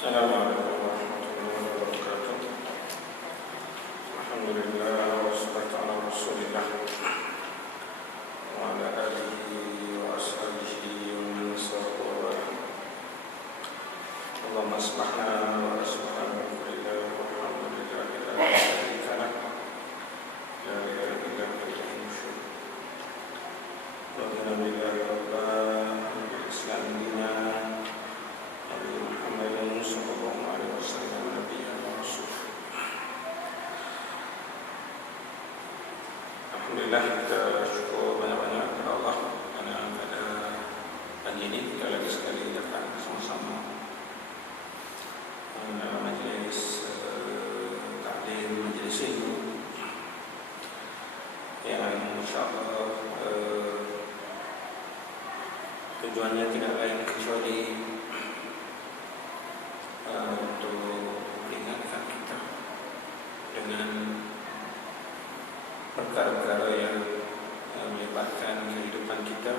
Assalamualaikum warahmatullahi wabarakatuh. Alhamdulillah wassalatu ala Rasulillah wa ala alihi wa ashabihi wa man sara wa wala. Allahumma asbahna wa asbahna alhamdulillah walhamdulillah la syarika lah la ilaha illa huwal musyrik. Wa inna lillahi wa inna ilaihi raji'un. Sallallahu alaihi wasallam nabiyyan wa rasul. Alhamdulillah, kita syukur banyak-banyak kepada Allah kerana pada pagi ini kita lagi sekali datang bersama-sama dalam majlis taklim, majlis ilmu yang insya-Allah tujuannya tidak lain kecuali untuk meringankan kita dengan perkara-perkara yang melibatkan kehidupan kita.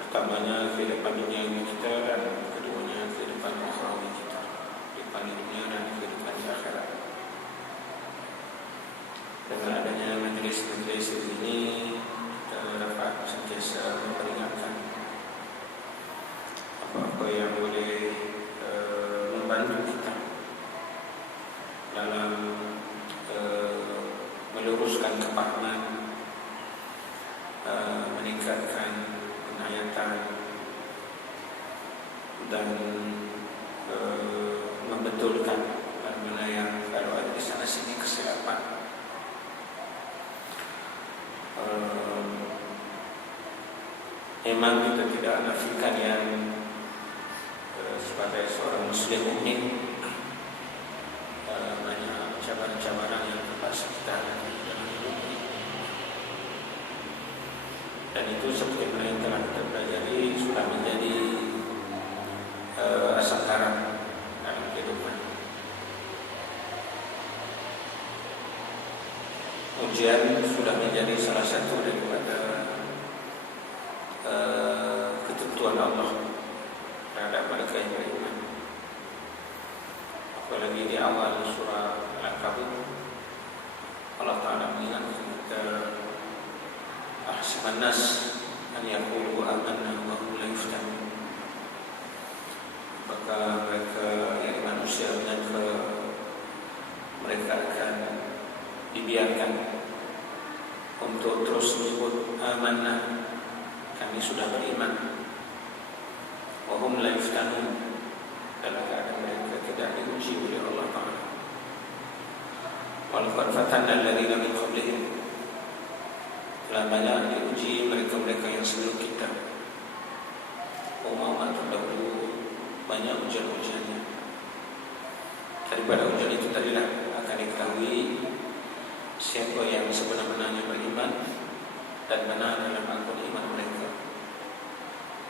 Pertamanya kehidupan dunia kita, dan keduanya kehidupan akhirawi kita, kehidupan dunia dan kehidupan di akhirat. Dengan adanya majlis-majlis ini, kita dapat sentiasa memperingatkan apa yang boleh membantu kita dalam meluruskan kepahaman, meningkatkan penghayatan dan membetulkan mana yang kalau ada di sana sini kesilapan. Memang kita tidak nafikan yang sebagai seorang muslim mukmin banyak cabaran-cabaran yang terpaksa kita hadapi dalam hidup ini, dan itu seperti mana yang telah kita pelajari sudah menjadi asam garam dalam kehidupan. Ujian sudah menjadi salah satu daripada ketentuan Allah terhadap mereka yang beriman. Apalagi di awal surah Al-Ankabut, Allah Ta'ala mengingatkan kita, ahsiban nas an yaqulu amanna wa hum la yuftanun. Maka mereka yang manusia menyangka mereka akan dibiarkan untuk terus menyebut amanna, kami sudah beriman, wahum la yuftanun, dalam keadaan mereka tidak diuji oleh Allah Ta'ala. Walaqad fatanna alladziina min qablihim, telah banyak diuji mereka-mereka yang sebelum kita. Umat terdahulu banyak ujian-ujiannya. Daripada ujian itu tadilah akan diketahui siapa yang sebenar-benarnya beriman dan benar dalam akun iman mereka,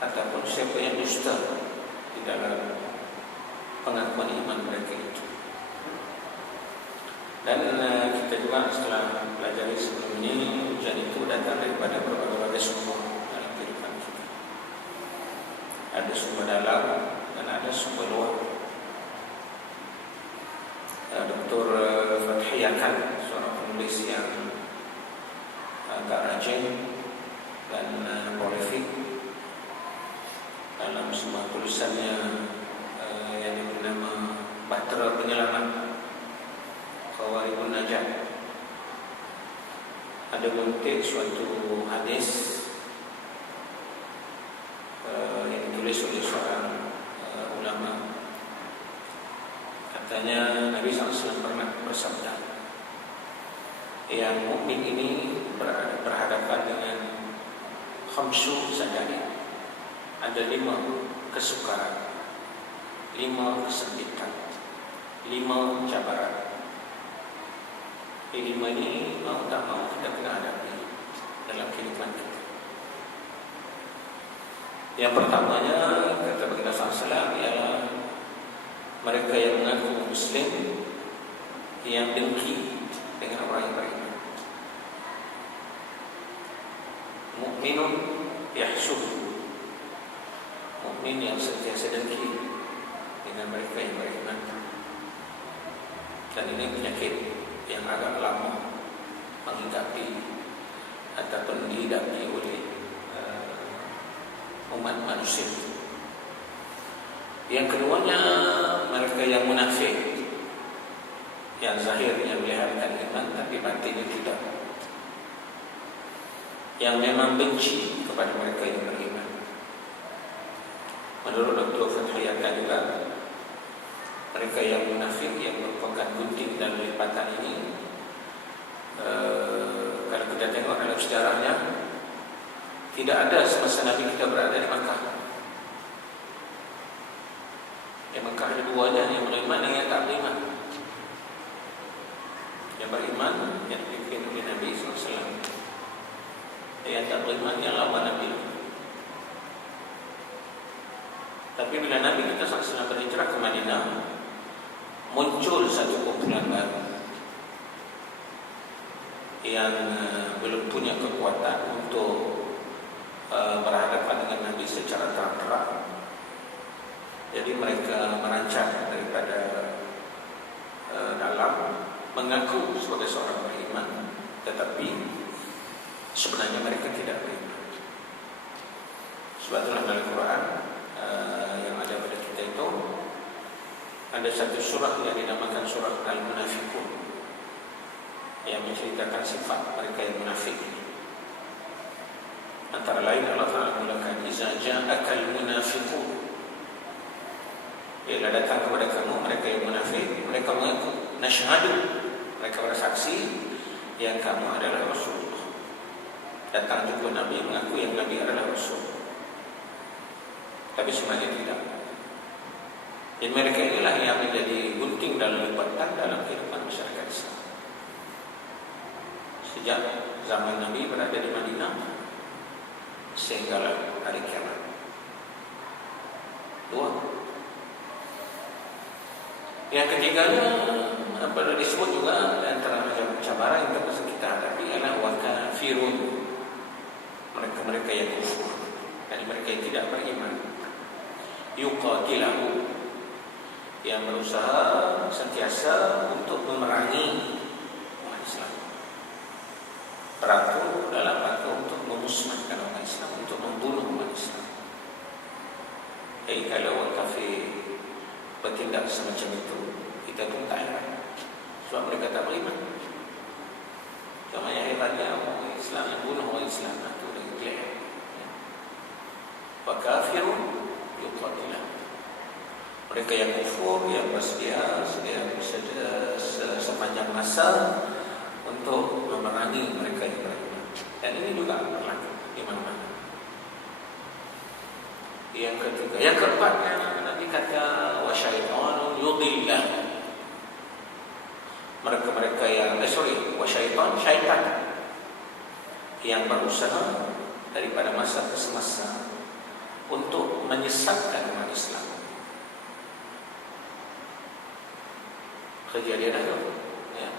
ataupun siapa yang dusta di dalam pengakuan iman mereka itu. Dan kita juga setelah pelajari sebelum ini, ujian itu datang daripada berbagai sumber dalam kehidupan kita. Ada sumber dalam dan ada sumber luar. Dr. Fathiyah Khan, seorang penulis yang agak rajin dan prolific, dalam sebuah tulisannya yang bernama Bahtera Penyelamat, Qawaidun Najat, ada mengutip suatu hadis yang ditulis oleh seorang ulama. Katanya Nabi SAW pernah bersabda, yang mukmin ini berhadapan dengan khamsu sajari, ada 5 kesukaran, 5 kesempitan, 5 cabaran. 5 ini mau tak mau kita kena hadapi dalam kehidupan kita. Yang pertamanya, kata baginda SAW, ialah mereka yang mengaku muslim yang dengki dengan orang yang beriman. Mukminun yahsud, mukmin yang sentiasa dengki dengan mereka yang beriman. Dan ini penyakit yang agak lama menghinggapi ataupun dihidapi oleh umat manusia. Yang keduanya, mereka yang munafik, yang zahirnya melihatkan iman tapi batinnya tidak, yang memang benci kepada mereka yang beriman. Menurut Dr. Fathiyatan juga, mereka yang munafik yang merupakan gunting dan lipatan ini, kalau kita tengok dalam sejarahnya, tidak ada semasa Nabi kita berada di Makkah. Di Makkah ada dua aja, yang beriman dan yang tak beriman. Yang beriman yang dipimpin oleh Nabi SAW, yang tak beriman yang lawan Nabi. Tapi bila Nabi kita SAW berhijrah ke Madinah, muncul satu kumpulan baru yang belum punya kekuatan untuk berhadapan dengan Nabi secara terang-terang. Jadi mereka merancang daripada dalam, mengaku sebagai seorang beriman, tetapi sebenarnya mereka tidak beriman. Sebab itulah dalam Al-Quran yang ada pada kita itu ada satu surah yang dinamakan surah Al-Munafiqun, yang menceritakan sifat mereka yang munafik. Antara lain Allah Ta'ala mulakan, Iza ja'akal munafiqun, bila datang kepada kamu mereka yang munafik, mereka mengaku, nasyhadu, mereka bersaksi yang kamu adalah Rasulullah. Datang jumpa Nabi, mengaku yang Nabi adalah Rasul, tapi sebenarnya tidak. Dan mereka inilah yang menjadi gunting dalam lipatan dalam kehidupan masyarakat Islam sejak zaman Nabi berada di Madinah sehingga hari kiamat. Dua. Yang ketiganya, apa disebut juga antara macam cabaran yang terpaksa kita hadapi adalah wakafirun, mereka-mereka yang kufur, dan mereka yang tidak beriman. Yuqatilahu, yang berusaha sentiasa untuk memerangi umat Islam. Perang dalam rangka untuk memusnahkan umat Islam, untuk membunuh umat Islam. Jadi kalau orang kafir bertindak semacam itu, kita pun tak heran, sebab mereka tak beriman. Cuma yang hebatnya orang Islam yang bunuh orang Islam itu lagi jelek. Wa kafirun yuqatilah, mereka yang kufur, yang bersedia sepanjang masa untuk memerangi mereka yang beriman. Dan ini juga berlaku di mana-mana. Yang ketiga, yang keempatnya Nabi kata wasyaitanun yudillah, mereka-mereka yang syaitan yang berusaha daripada masa ke semasa untuk menyesatkan umat Islam. Kejadian itu, ya.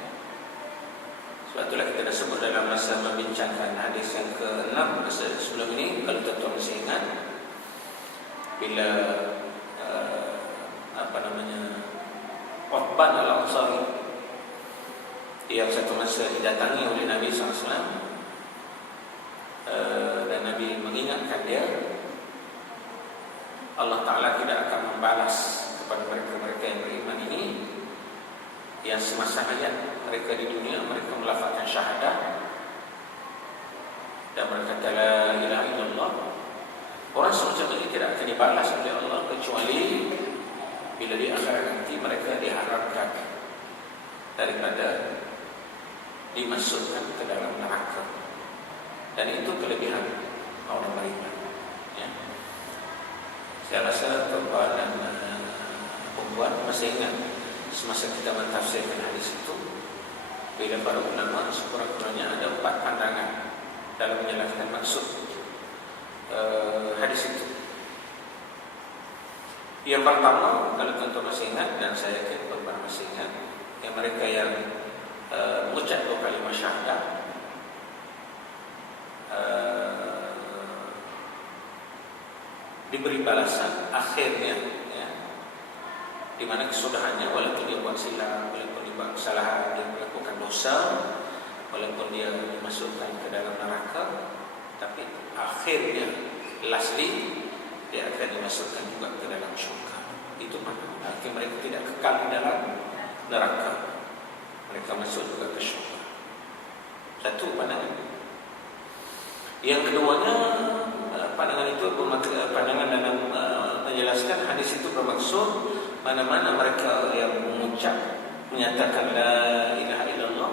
Sebab itulah kita dah sebut dalam masa membincangkan hadis yang ke-6 sebelum ini, kalau tuan-tuan masih ingat, bila Uthman al-Ansari yang satu masa didatangi oleh Nabi SAW, dan Nabi mengingatkan dia, Allah Ta'ala tidak akan membalas kepada mereka-mereka yang beriman ini yang semasa hayat mereka di dunia mereka melafazkan syahadah dan berkata la ilaha illallah. Orang semacam ini tidak akan dibalas oleh Allah kecuali bila di akhirat nanti mereka diharapkan daripada dimasukkan ke dalam neraka. Dan itu kelebihan orang beriman, ya. Saya rasa tuan dan perempuan masih ingat semasa kita mentafsirkan hadis itu, bila para ulama sekurang-kurangnya ada 4 pandangan dalam menjelaskan maksud hadis itu. Yang pertama, kalau tuan-tuan masih ingat, dan saya yakin tuan-tuan masih ingat, yang mereka yang mengucap 2 kalimah syahadah, diberi balasan akhirnya, ya, di mana kesudahannya walaupun dia buat silap, walaupun dia buat kesalahan, dia melakukan dosa, walaupun dia dimasukkan ke dalam neraka, tapi akhirnya lastly dia akan dimasukkan juga ke dalam syurga. Itu maknanya. Akhirnya mereka tidak kekal di dalam neraka, mereka masuk juga ke syurga. Satu pandangan. Yang keduanya, pandangan itu pandangan dalam menjelaskan hadis itu bermaksud mana-mana mereka yang mengucap menyatakan la ilaha illallah,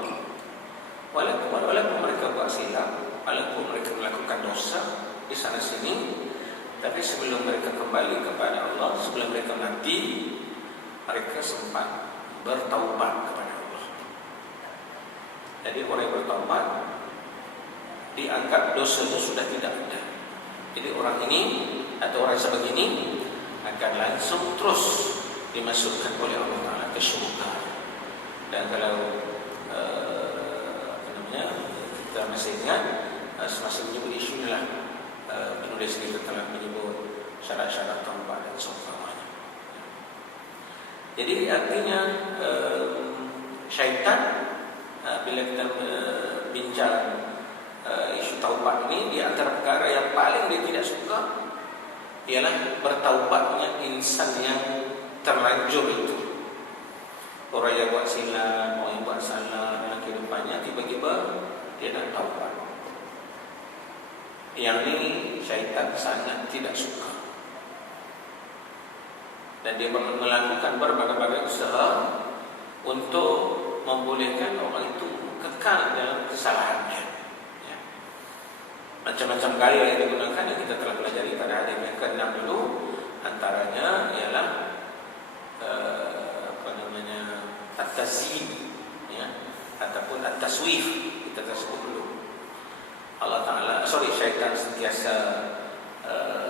walaupun mereka buat silap, walaupun mereka melakukan dosa di sana sini, tapi sebelum mereka kembali kepada Allah, sebelum mereka mati, mereka sempat bertaubat kepada Allah. Jadi orang yang bertaubat dianggap dosa itu sudah tidak ada. Jadi orang ini atau orang sebegini akan langsung terus dimasukkan oleh Allah Ta'ala ke syurga. Dan kalau kita masih ingat semasa menyebut isu inilah penulis kita telah menyebut syarat-syarat taubat dan seumpamanya. Jadi artinya syaitan bila kita bincang isu taubat ini, di antara perkara yang paling dia tidak suka ialah bertaubatnya insan yang terlanjur itu. Orang yang buat silap, orang yang buat salah dalam kehidupannya, tiba-tiba dia nak taubat. Yang ini syaitan sangat tidak suka, dan dia melakukan berbagai-bagai usaha untuk membolehkan orang itu kekal dalam kesalahannya. Macam-macam gaya yang digunakan yang kita telah pelajari pada hadis yang ke-6 dulu, antaranya ialah at-tazyin, ya, ataupun at-taswif. Kita tersebut dulu. Syaitan sentiasa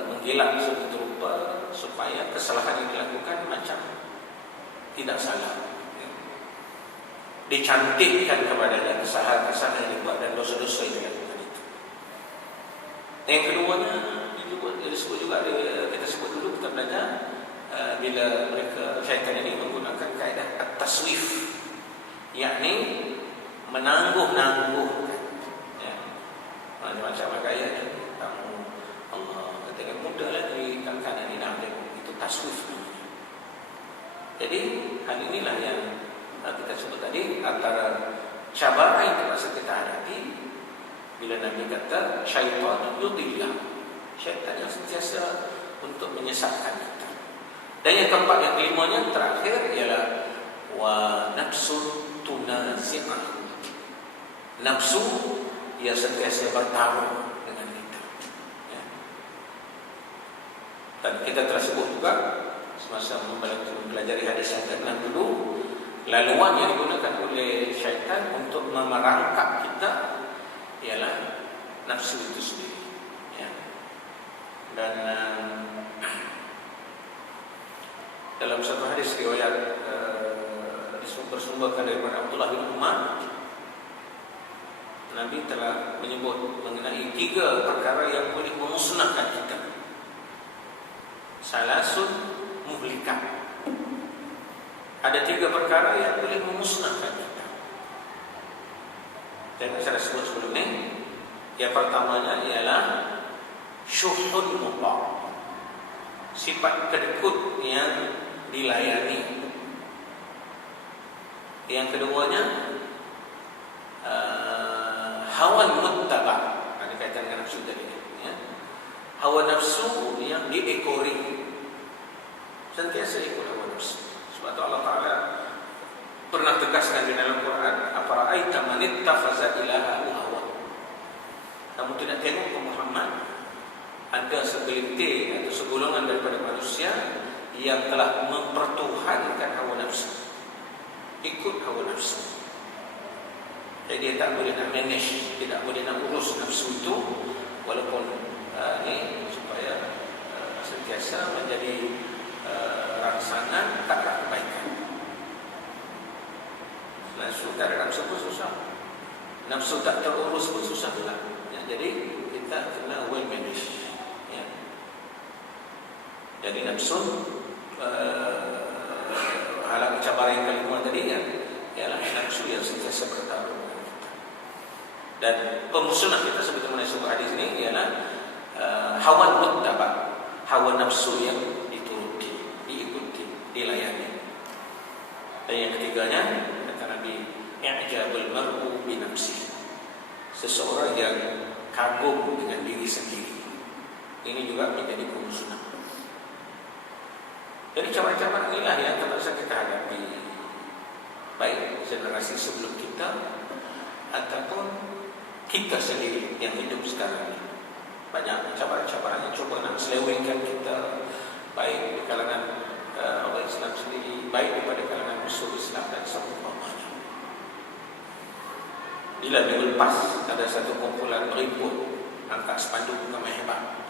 menggelak seperti rupa supaya kesalahan yang dilakukan macam tidak salah, ya. Dicantikkan kepadanya kesalahan-kesalahan yang dibuat dan dosa-dosa yang dilakukan itu. Yang keduanya disebut juga, kita sebut dulu, kita belajar bila mereka syaitan ini menggunakan kaedah at-taswif, yakni menangguh-nangguhkan, ya. Macam-macam gayanya. Kamu Allah ketika muda lagi kanan ini nanti itu taswif namanya. Jadi hal inilah yang kita sebut tadi, antara cabaran yang terpaksa kita hadapi bila Nabi kata syaitan yudillah, syaitan yang sentiasa untuk menyesatkan kita. Dan yang keempat, yang kelimanya, terakhir ialah wa nafsu tunazi'ah, nafsu yang sentiasa bertarung dengan kita, ya. Dan kita telah sebut juga semasa mempelajari hadis yang ke-6 dulu, laluan yang digunakan oleh syaitan untuk memerangkap kita ialah nafsu itu sendiri, ya. Dan dalam satu hadis riwayat bersumberkan daripada Abdullah bin Umar, Nabi telah menyebut mengenai 3 perkara yang boleh memusnahkan kita. Salasun muhlikat. Ada 3 perkara yang boleh memusnahkan kita. Dan saya sebut sebelum ini. Yang pertamanya ialah syuhun mutlaq, sifat kedekut yang dilayani. Yang keduanya hawa muttaba, ada kaitan dengan nafsu tadi, ya. Hawa nafsu yang diekori, sentiasa ikut hawa nafsu. Sebab itu Allah Ta'ala pernah tegaskan di dalam Quran, afara'aita man ittakhadha ilahahu hawa. Kamu tidak tengok ke Muhammad, ada segelintir atau segolongan daripada manusia yang telah mempertuhankan hawa nafsu, ikut hawa nafsu. Jadi dia tak boleh nak manage, tidak boleh nak urus nafsu itu, walaupun ini supaya sentiasa menjadi rangsangan tak ada kebaikan. Nafsu tak ada nafsu pun susah, nafsu tak terurus pun susah juga, ya. Jadi kita kena well manage, ya. Jadi nafsu halang cabaran yang kelima tadi ialah nafsu yang sentiasa bertarung dengan kita. Dan pemusuhan kita sebagaimana sebuah hadis ini ialah hawa muttaba, hawa nafsu yang dituruti, diikuti, dilayani. Dan yang ketiganya kata Nabi, i'jabul mar'u bi nafsihi, seseorang yang kagum dengan diri sendiri. Ini juga menjadi pemusuhan. Jadi cabaran-cabaran inilah yang terpaksa kita hadapi, baik generasi sebelum kita ataupun kita sendiri yang hidup sekarang ini. Banyak cabaran-cabaran yang coba nak selewengkan kita, baik di kalangan orang Islam sendiri, baik daripada kalangan musuh Islam dan seumpamanya. Bila minggu lepas ada satu kumpulan berhimpun angkat spanduk kami hebat.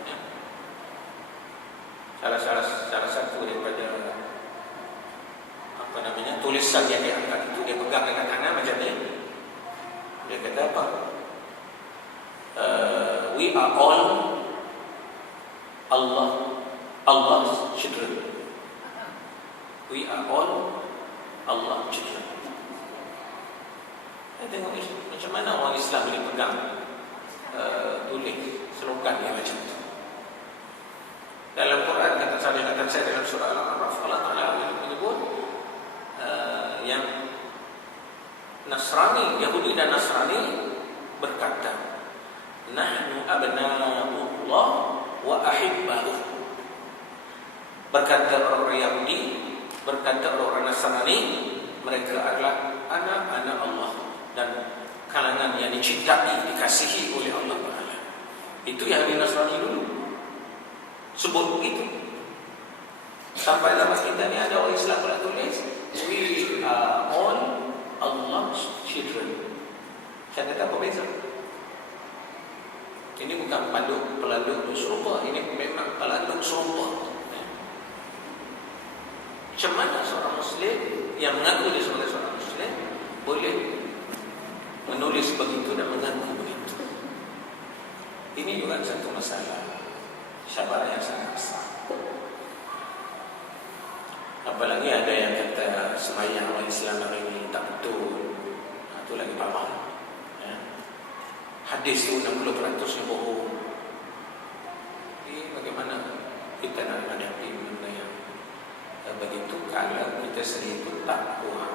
Salah satu daripada tulisan yang diangkat itu dia pegang dengan tangan macam ni. Dia kata apa? We are all Allah's children. We are all Allah's children. Saya tengok macam mana orang Islam boleh pegang tulis slogan dia macam tu. Dalam Quran kata saya dalam surah Al-A'raf, Allah Ta'ala menyebut yang Nasrani, Yahudi dan Nasrani berkata, nahnu abna'ullah wa ahibba'uh. Berkata orang Yahudi, berkata orang Nasrani, mereka adalah anak-anak Allah dan kalangan yang dicintai, dikasihi oleh Allah Ta'ala. Itu Yahudi Nasrani dulu sebut begitu. Sampai zaman kita ni ada orang Islam pula tulis, we are all Allah's children. Saya kata apa beza? Ini bukan pelanduk serupa, ini memang pelanduk serupa. Macam mana seorang Muslim yang mengaku dia sebagai seorang Muslim boleh menulis begitu dan mengaku begitu? Ini juga satu masalah cabaran yang sangat besar. Apalagi ada yang kata sembahyang orang Islam hari ini tak betul. Itu lagi parah. Hadis itu 60% yang bohong. Jadi bagaimana kita nak menghadapi benda yang begitu kalau kita sendiri pun tak kuat?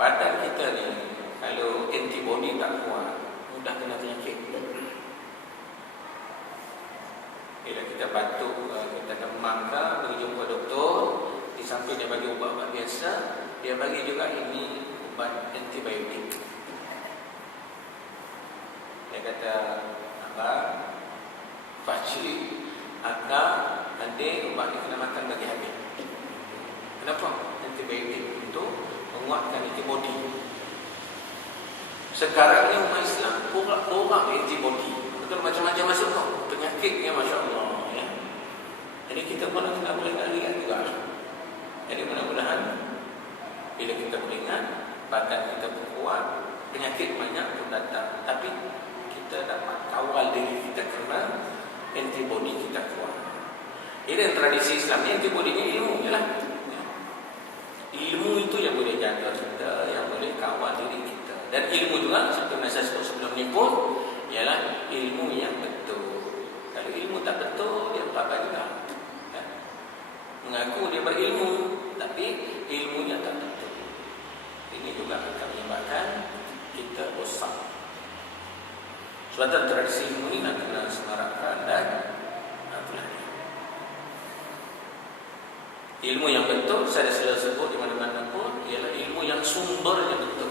Badan kita ni kalau antibody tak kuat, mudah kena penyakit. Bila kita batuk, kita demam ke, pergi jumpa doktor, di samping dia bagi ubat-ubat biasa, dia bagi juga ini ubat antibiotik. Dia kata, abang, pakcik, akak, adik, ubat ni kena makan bagi habis. Kenapa? Antibiotik untuk menguatkan antibody. Sekarang ni umat Islam kurang antibody. Betul, macam-macam masuk tu. Penyakitnya Masya Allah ya. Jadi kita pun kena beringat juga. Jadi mudah-mudahan bila kita beringat, badan kita berkuat, penyakit banyak pun datang, tapi kita dapat kawal diri kita kerana antibody kita kuat. Ini tradisi Islam ni, antibody ni ilmu je lah. Ilmu itu yang boleh jaga kita, yang boleh kawal diri kita. Dan ilmu juga, seperti yang saya sebut sebelum ni pun, ialah ilmu yang betul. Kalau ilmu tak betul, dia apa juga ya? Mengaku dia berilmu, tapi ilmunya tak betul. Ini juga akan menyebabkan kita rosak. Sebab tradisi ilmu ini nak kena semarakkan dan pelajari. Ilmu yang betul, saya sudah sebut di mana-mana pun, ialah ilmu yang sumbernya betul.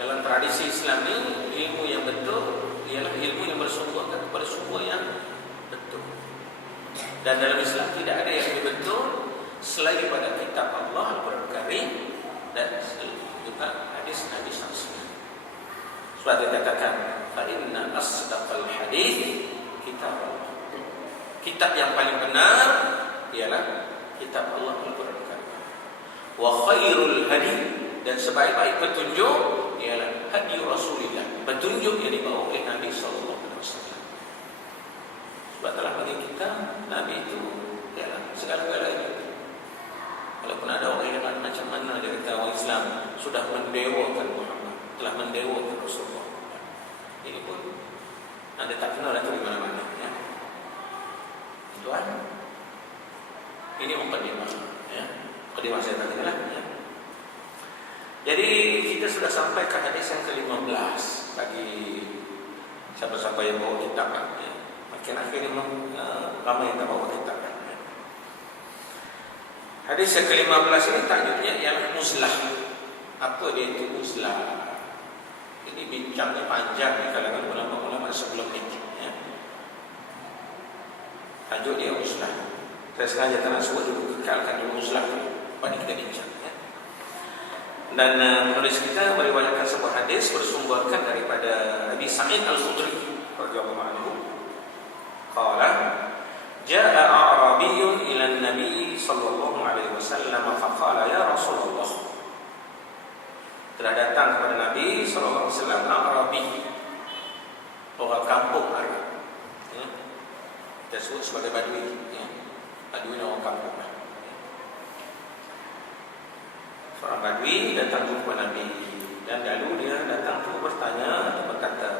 Dalam tradisi Islam ini, ilmu yang betul ialah ilmu yang bersumber kepada sumber yang betul. Dan dalam Islam tidak ada yang lebih betul selain daripada kitab Allah Al-Quran Karim dan juga hadis Nabi SAW. Sebab dia katakan, "Fa'inna asdaqal hadis kitab Allah." Kitab yang paling benar ialah kitab Allah Al-Quran Karim. Wa khairul hadi, dan sebaik-baik petunjuk ialah hadi Rasulullah, petunjuk yang dibawa oleh Nabi SAW. bagi kita Nabi itu ialah segala-galanya. Walaupun ada orang yang macam mana dia kata orang Islam sudah mendewakan Muhammad, telah mendewakan Rasulullah, ini pun anda tak kenal itu di mana-mana, ya. Tuan, ini mukadimah, ya. Mukadimah saya tadi lah, ya. Jadi kita sudah sampai ke hadis yang ke-15 bagi siapa-siapa yang bawa kitab, ya. Makin akhirnya ramai yang tak bawa kitab, ya. Hadis yang ke-15 ini tajuk,nya ialah uzlah. Apa dia itu uzlah? Ini bincangnya panjang di kalangan ulama-ulama sebelum ini, ya. Tajuk dia uzlah. Saya sengaja tak nak sebut dulu, kekalkan dulu uzlah dulu. Apa kita bincang, ya. Dan penulis kita meriwayatkan sebuah hadis bersumberkan daripada Abi Sa'id Al-Khudri radhiyallahu anhu. Qala jaa Arabiyyun ila an-nabi sallallahu alaihi wasallam faqala ya Rasulullah. Telah datang kepada Nabi sallallahu alaihi wasallam Arabi, orang kampung Arab, ya. Kita sebut sebagai Badui, ya. Badui orang kampung, ya. Seorang Badui datang kepada Nabi, dan lalu dia datang tu bertanya,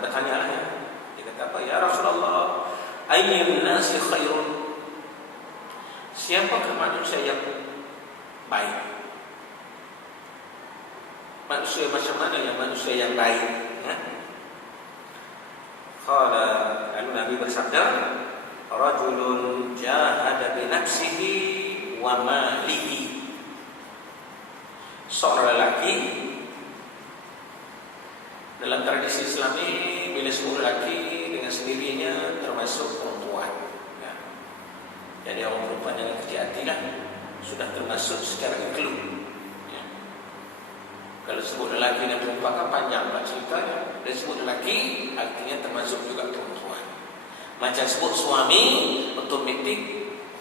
bertanyalah, ya. Dia kata apa? Ya Rasulullah, ayyun nasi khairun? Siapakah manusia yang baik? Manusia macam mana yang manusia yang baik, ya? Qala, lalu Nabi bersabda, rajulun jahada bi nafsihi wa malihi. Seorang lelaki, dalam tradisi Islam ini bila seorang lelaki dengan sendirinya termasuk perempuan, ya. Jadi orang perempuan yang kecil hati lah, sudah termasuk secara include. Kalau sebut lelaki dan perempuan kan panjang ceritanya. Dia sebut lelaki artinya termasuk juga perempuan. Macam sebut suami, otomatik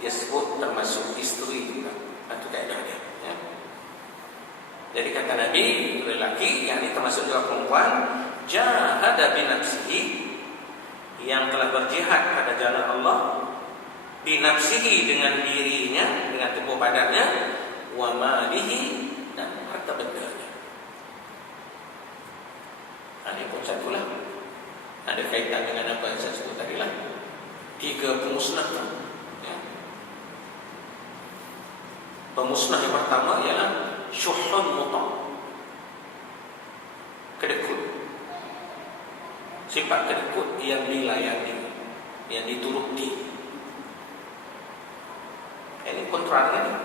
dia sebut termasuk isteri juga. Itu kaedah dia, ya. Jadi kata Nabi, lelaki yang ini termasuk juga perempuan, jahada bi nafsihi, yang telah berjihad pada jalan Allah, bi nafsihi dengan dirinya, dengan tubuh badannya, wa malihi, dan harta bendanya. Ini pun satulah, ada kaitan dengan apa yang saya sebut tadi lah. 3 pemusnah, ya. Pemusnah yang pertama ialah syuhun muta', kedekut. Sifat kedekut yang dilayani, yang dituruti. Ini kontranya.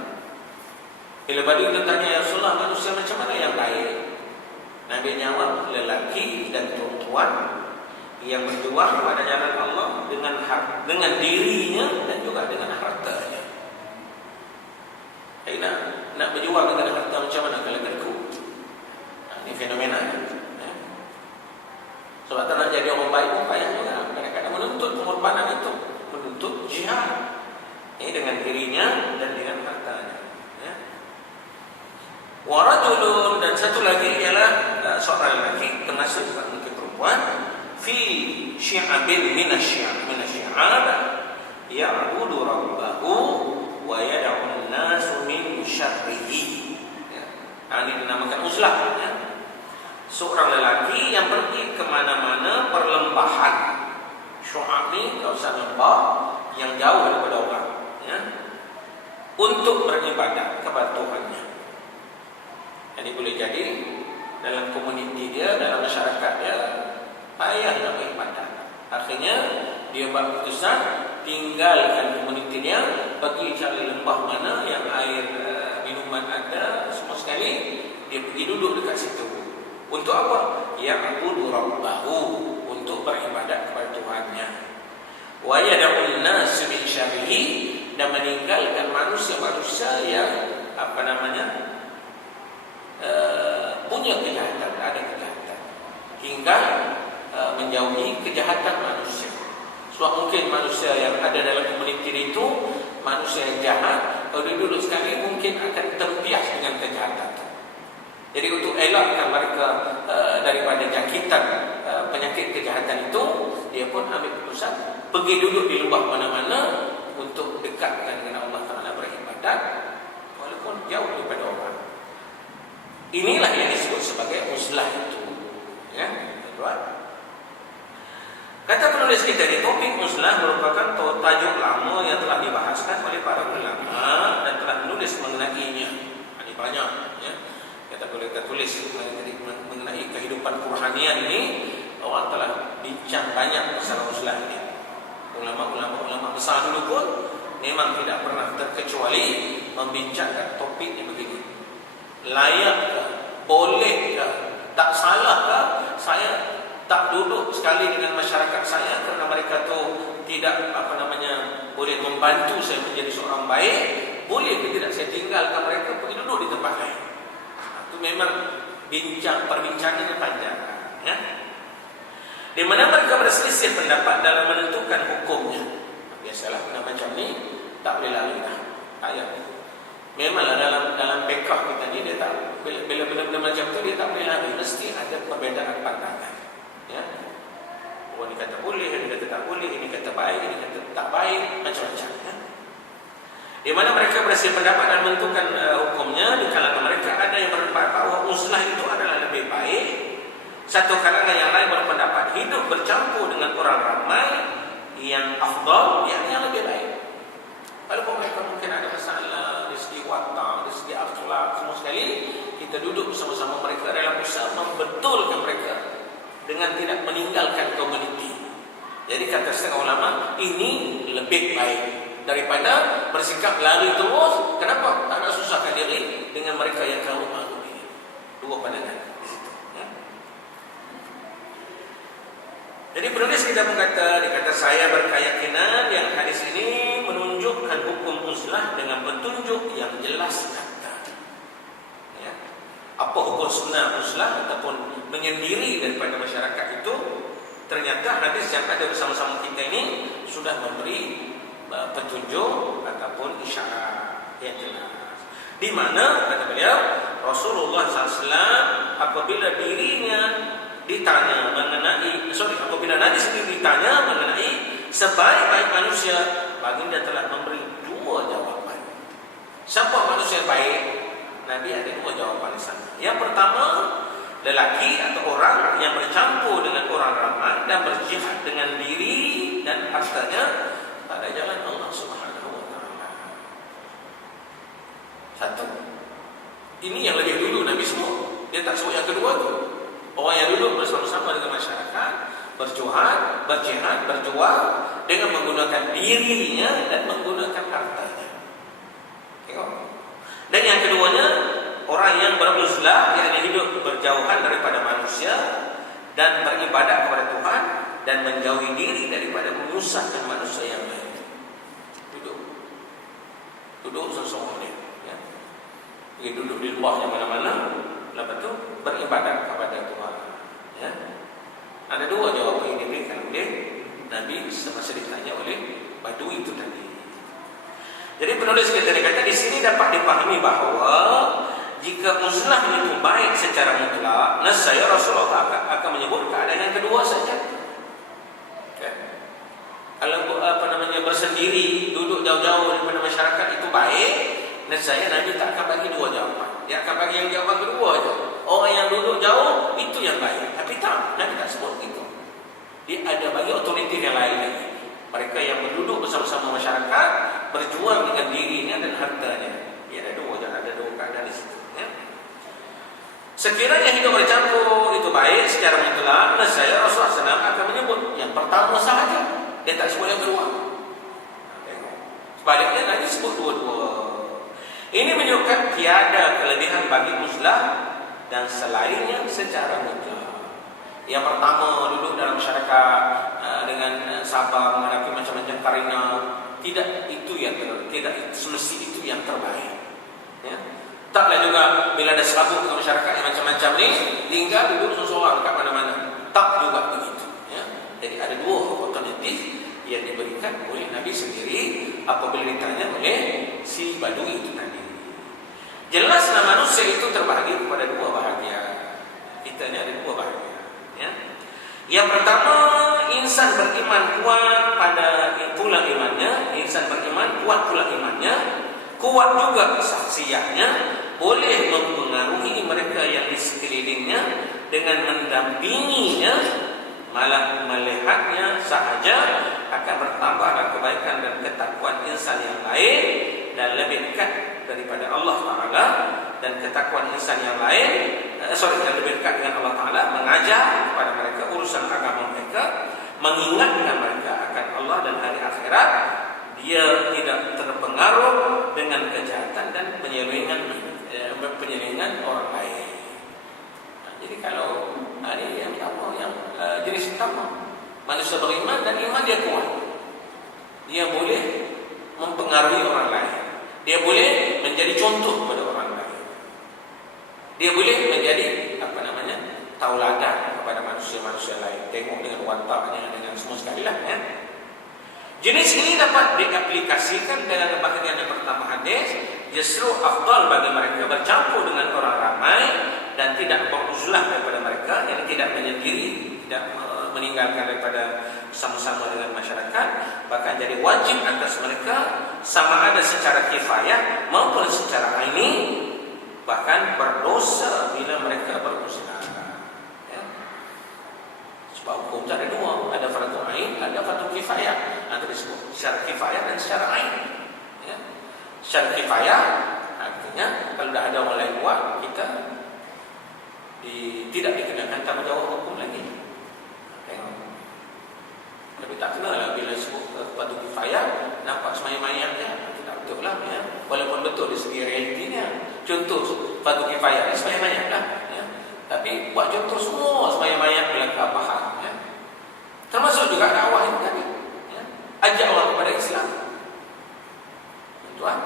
Bila Badui bertanya, ya Rasulullah, manusia macam mana yang baik? Nabi jawab, lelaki dan perempuan yang berjuang pada jalan Allah dengan dirinya dan juga dengan hartanya. Nak berjuang dengan harta macam mana kalau kedekut? Ini fenomena, ya. Sebab tak nak jadi orang baik pun payah juga. Kadang-kadang menuntut pengorbanan itu, menuntut jihad, dengan dirinya dan dengan hartanya, ya. Warajulun, dan satu lagi ialah seorang lelaki termasuk juga mungkin perempuan, fi syi'abin minasyi'ab ya'budu rabbahu wa yad'un nasu min syarrihi, ya. Ini dinamakan uzlah, ya. Seorang lelaki yang pergi ke mana-mana perlembahan. Syu'ab ni kawasan lembah yang jauh daripada orang, ya, untuk beribadah kepada Tuhannya. Jadi boleh jadi dalam komuniti dia, dalam masyarakat dia payah nak beribadah. Akhirnya dia buat keputusan tinggalkan komuniti dia, pergi cari lembah mana yang air minuman ada semua sekali, dia pergi duduk dekat situ. Untuk apa? Ya'budu rabbahu, untuk beribadat kepada Tuhannya. Wa yad'un nas min syarrihi, dan meninggalkan manusia-manusia yang punya kejahatan, ada kejahatan, hingga menjauhi kejahatan manusia. Sebab mungkin manusia yang ada dalam komuniti itu manusia yang jahat, kalau dia duduk sekali mungkin akan terbias dengan kejahatan. Jadi untuk elakkan mereka daripada jangkitan penyakit kejahatan itu, dia pun ambil keputusan pergi duduk di lembah mana-mana untuk dekatkan dengan Allah Ta'ala beribadat walaupun jauh daripada orang. Inilah yang disebut sebagai uzlah itu, ya, tuan. Kata penulis kita di topik uzlah merupakan tajuk lama yang telah dibahaskan oleh para ulama dan telah menulis mengenainya. Ada banyak, ya. Kita boleh tulis mengenai kehidupan kerohanian ini. Orang telah bincang banyak masalah uzlah ini. Ulama besar dulu pun memang tidak pernah terkecuali membincangkan topik yang begini. Layakkah? Bolehkah? Tak salahkah saya tak duduk sekali dengan masyarakat saya kerana mereka tu tidak boleh membantu saya menjadi seorang baik? Boleh ke tidak saya tinggalkan mereka pergi duduk di tempat lain? Itu memang perbincangan yang panjang, ya. Di mana mereka berselisih pendapat dalam menentukan hukumnya. Biasalah benda macam ni tak boleh lalui dah. Ayat. Memanglah dalam fiqh kita ni dia tak, bila benda-benda macam tu dia tak boleh lalui, mesti ada perbezaan pandangan. Ya. Orang ni kata boleh, ini kata tak boleh, ini kata baik, ini kata tak baik, macam-macam, ya. Di mana mereka berselisih pendapat dan menentukan hukumnya. Di kalangan mereka ada yang berpendapat bahawa uzlah itu adalah lebih baik. Satu kalangan yang lain berpendapat hidup bercampur dengan orang ramai yang afdal, yang lebih baik. Walaupun mereka mungkin ada masalah dari segi watak, dari segi akhlak, semua sekali kita duduk bersama-sama mereka dalam usaha membetulkan mereka dengan tidak meninggalkan komuniti. Jadi kata setengah ulama, ini lebih baik daripada bersikap lari terus. Kenapa? Tak nak susahkan diri dengan mereka yang kaum malu ini. Dua pandangan di situ, ya. Jadi penulis kita dikata saya berkeyakinan yang hadis ini menunjukkan hukum uzlah dengan petunjuk yang jelas nyata. Ya. Apa hukum sunnah uzlah ataupun menyendiri daripada masyarakat itu? Ternyata hadis yang ada bersama-sama kita ini sudah memberi petunjuk ataupun isyarat yang jelas. Di mana kata beliau, Rasulullah SAW apabila apabila Nabi sendiri ditanya mengenai sebaik-baik manusia, baginda telah memberi dua jawapan. Siapa manusia baik? Nabi ada dua jawapan di sana. Yang pertama, lelaki atau orang yang bercampur dengan orang ramai dan berjihad dengan diri dan hartanya pada jalan Allah Subhanahu wa taala. Satu. Ini yang lebih dulu Nabi sebut. Dia tak sebut yang kedua tu. Orang yang duduk bersama-sama dengan masyarakat, berjihad, berjuang dengan menggunakan dirinya dan menggunakan hartanya. Tengok. Dan yang keduanya, orang yang beruzlah, yang hidup berjauhan daripada manusia dan beribadat kepada Tuhan dan menjauhi diri daripada menyusahkan manusia yang lain. Duduk seseorang dia, ya. Dia duduk di luarnya mana-mana, lepas tu beribadat kepada Tuhan, ya. Ada dua jawapan yang diberikan oleh Nabi semasa ditanya oleh Badui itu tadi. Jadi penulis kita kata di sini dapat dipahami bahawa jika uzlah itu baik secara mutlak, nescaya Rasulullah akan menyebut keadaan yang kedua saja. Okay. Kalau bersendiri, duduk jauh-jauh daripada masyarakat itu baik, nescaya Nabi tak akan bagi dua jawapan. Dia akan bagi yang jawapan kedua saja. Orang yang duduk jauh itu yang baik. Tapi tak, Nabi tak sebut itu. Dia ada bagi otoriti yang lain lagi. Mereka yang berduduk bersama-sama masyarakat, berjuang dengan dirinya dan hartanya. Dia ada dua keadaan di situ, ya. Sekiranya hidup bercampur itu baik secara mutlak, nescaya Rasulullah SAW akan menyebut yang pertama sahaja. Dia tak sebut yang kedua. Sebaliknya Nabi sebut dua-dua. Ini menunjukkan tiada kelebihan bagi uzlah dan selainnya secara mutlak. Yang pertama, duduk dalam masyarakat dengan sabar menghadapi macam-macam karina, tidak semesti itu yang terbaik, ya. Taklah juga bila ada serabut ke masyarakat yang macam-macam ni, tinggal duduk seorang kat mana-mana. Tak juga begitu, ya. Jadi ada dua alternatif yang diberikan oleh Nabi sendiri apabila ditanya oleh si Badui itu tadi. Jelaslah manusia itu terbahagi kepada dua bahagian. Kita ni ada dua bahagian, ya. Yang pertama, insan beriman kuat pada pula imannya, insan beriman kuat pula imannya, kuat juga kesaksiannya, boleh mempengaruhi mereka yang di sekelilingnya dengan mendampinginya, malah melihatnya sahaja akan bertambahlah kebaikan dan ketakwaan insan yang lain dan lebih dekat daripada Allah Ta'ala. Dan ketakwaan insan yang lain yang lebih dekat dengan Allah Ta'ala, mengajar kepada mereka urusan agama mereka, mengingatkan mereka akan Allah dan hari akhirat. Dia tidak terpengaruh dengan kejahatan dan penyelewengan orang lain. Jadi kalau ini yang pertama, yang jenis pertama, manusia beriman dan iman dia kuat, dia boleh mempengaruhi orang lain, dia boleh menjadi contoh kepada orang lain, dia boleh menjadi tauladan kepada manusia-manusia lain. Tengok dengan wataknya, dengan semua sekali lah ya. Jenis ini dapat diaplikasikan dalam bahagian yang pertama hadis. Justru afdal bagi mereka bercampur dengan orang ramai dan tidak beruzlah daripada mereka, yang tidak menyendiri, tidak meninggalkan daripada sama-sama dengan masyarakat. Bahkan jadi wajib atas mereka, sama ada secara kifayah maupun secara aini, bahkan berdosa bila mereka beruzlah. Sebab hukum ada dua, ada fardu ain, ada fardu kifayah. Nanti disebut secara kifayah dan secara ain. Ya. Secara kifayah artinya kalau dah ada orang lain buat, kita tidak dikenakan tanggungjawab hukum lagi. Tengok. Tapi tak kenalah bila sebut fardu kifayah, nampak semaya-mayanya. Tak betul lah ya. Walaupun betul dari segi realitinya. Contoh fardu kifayah ni semaya-mayat lah. Tapi buat contoh semua semaya-mayat bila keabahan ya. Termasuk juga dakwah ini tadi ya. Ajak orang kepada Islam. Tuan.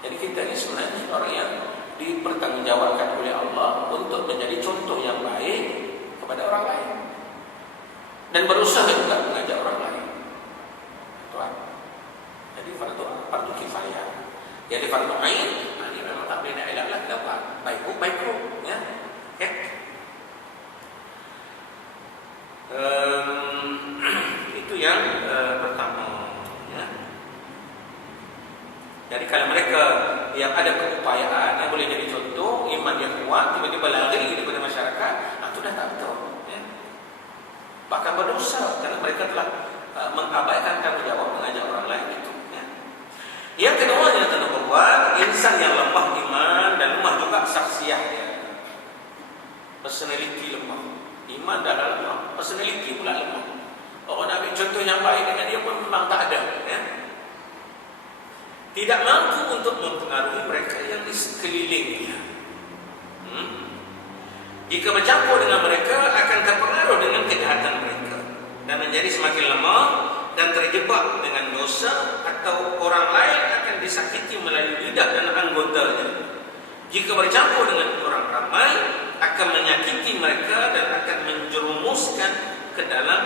Jadi kita ni sebenarnya orang yang dipertanggungjawabkan oleh Allah untuk menjadi contoh yang baik kepada orang lain dan berusaha juga mengajak orang lain. Tuan. Jadi fardu kifayah. Jadi fardu ain, ini memang tak boleh nak elak lah dapat. Baik ya. Itu yang pertama ya. Jadi kalau mereka yang ada keupayaan yang boleh jadi contoh, iman yang kuat, tiba-tiba lari daripada masyarakat, itu dah tak betul ya. Bahkan berdosa kerana mereka telah mengabaikan tanggungjawab mengajak orang lain itu ya. Yang kedua yang kita buat, insan yang lemah iman dan lemah juga saksiahnya. Personality lemah, iman dah lemah, personality pula lemah. Orang nak ambil contoh yang baik dengan dia pun memang tak ada ya? Tidak mampu untuk mempengaruhi mereka yang di sekelilingnya. Jika bercampur dengan mereka, akan terpengaruh dengan kejahatan mereka dan menjadi semakin lemah dan terjebak dengan dosa, atau orang lain akan disakiti melalui lidah dan anggotanya. Jika bercampur dengan orang ramai, akan menyakiti mereka dan akan menjerumuskan ke dalam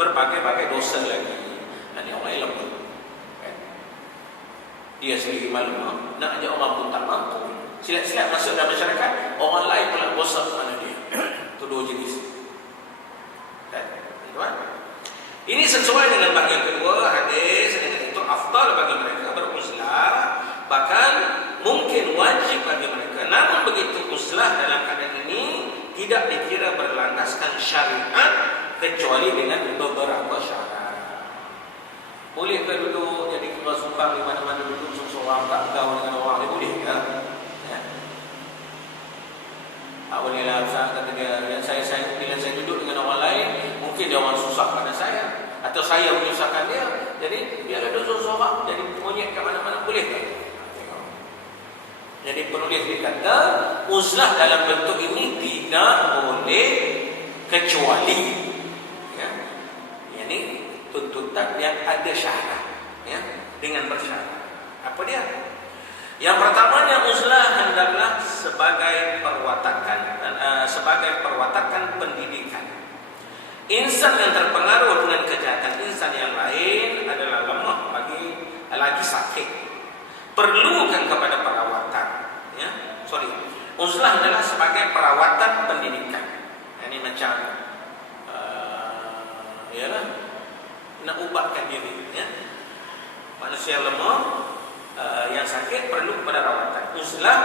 berbagai-bagai dosa lagi. Ini orang yang lemah. Dia sendiri malu, nak ajak orang pun tak mampu. Silat-silat masuk dalam masyarakat, orang lain pula bosan mana dia. Itu dua jenis. Ini sesuai dengan bahagian kedua hadis. Dengan itu afdal bagi mereka beruzlah, bahkan mungkin wajib bagi mereka. Namun begitu uzlah dalam keadaan ini tidak dikira berlandaskan syariat kecuali dengan beberapa syarat. Boleh ke duduk jadi ketua sumbang di mana-mana, duduk seorang tak gaul dengan orang dia, boleh ke? Ya. Tak bolehlah Ustaz kata dia, bila saya duduk dengan orang lain, mungkin dia orang susah pada saya, atau saya menyusahkan dia. Jadi biarlah duduk seorang jadi monyet kat mana-mana, boleh ke? Jadi penulis berkata, uzlah dalam bentuk ini tidak boleh kecuali ya, ini tuntutan yang ada syarat ya, dengan bersyarat. Apa dia? Yang pertamanya, uzlah hendaklah sebagai perwatakan pendidikan. Insan yang terpengaruh dengan kejahatan insan yang lain adalah lemah lagi sakit, perlukan kepada perawatan ya. Uzlah adalah sebagai perawatan pendidikan. Ini macam ialah nak ubahkan diri, ya. Manusia lemah yang sakit perlu kepada rawatan. Uzlah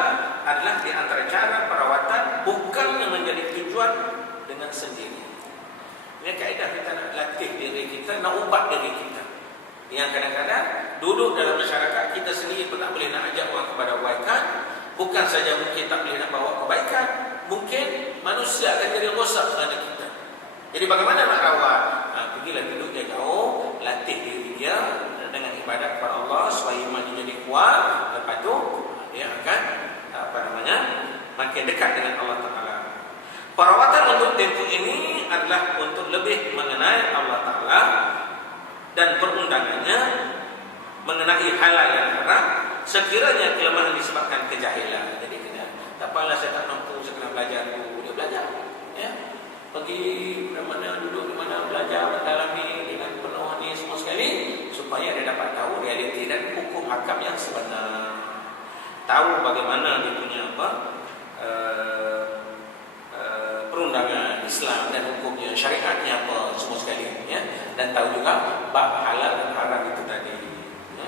adalah di antara cara perawatan, bukan yang menjadi tujuan dengan sendiri. Ini kaedah kita nak latih diri kita, nak ubah diri kita. Yang kadang-kadang duduk dalam masyarakat kita sendiri pun tak boleh nak ajak orang kepada kebaikan. Bukan saja mungkin tak boleh nak bawa kebaikan, mungkin manusia akan jadi rosak kerana kita. Jadi bagaimana nak rawat? Pergilah duduk dia jauh, latih diri dia dengan ibadat kepada Allah supaya iman dia jadi kuat. Lepas tu dia akan makin dekat dengan Allah Ta'ala. Perawatan untuk tempoh ini adalah untuk lebih mengenai Allah Ta'ala dan perundangannya, mengenai halal dan haram. Sekiranya kelemahan disebabkan kejahilan, jadi tak apalah saya tak mampu, saya kena belajar dulu. Dia belajar, ya. Pergi ke mana, duduk di mana, belajar, mendalami dengan penuh ni semua sekali, supaya dia dapat tahu realiti dan hukum hakam yang sebenar. Tahu bagaimana dia punya perundangan Islam dan hukumnya, syariatnya apa semua sekali, ya. Dan tahu juga bab halal dan haram itu tadi, ya.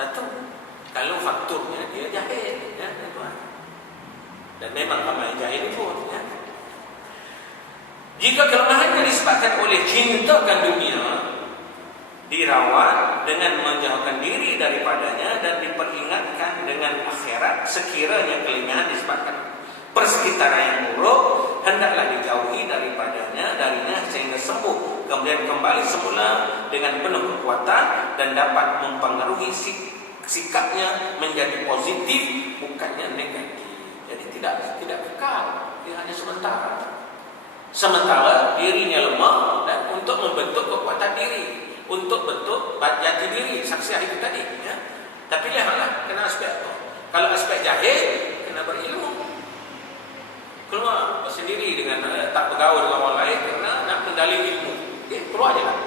Satu, kalau fakturnya dia jahil, ya, tuan. Dan memang ramai jahil pun, ya. Jika kelemahannya disebabkan oleh cintakan dunia, dirawat dengan menjauhkan diri daripadanya dan diperingatkan dengan akhirat. Sekiranya kelemahan disebabkan persekitaran yang buruk, hendaklah dijauhi darinya sehingga sembuh, kemudian kembali semula dengan penuh kekuatan dan dapat mempengaruhi sikapnya menjadi positif, bukannya negatif. Jadi tidak kekal, dia hanya sementara dirinya lemah, dan untuk membentuk kekuatan diri, untuk bentuk jati diri, saksiah itu tadi, ya. Tapi lihatlah kena aspek apa. Kalau aspek jahil, kena berilmu, keluar sendiri dengan tak bergaul dengan orang lain kerana nak menggali ilmu, keluar je lah.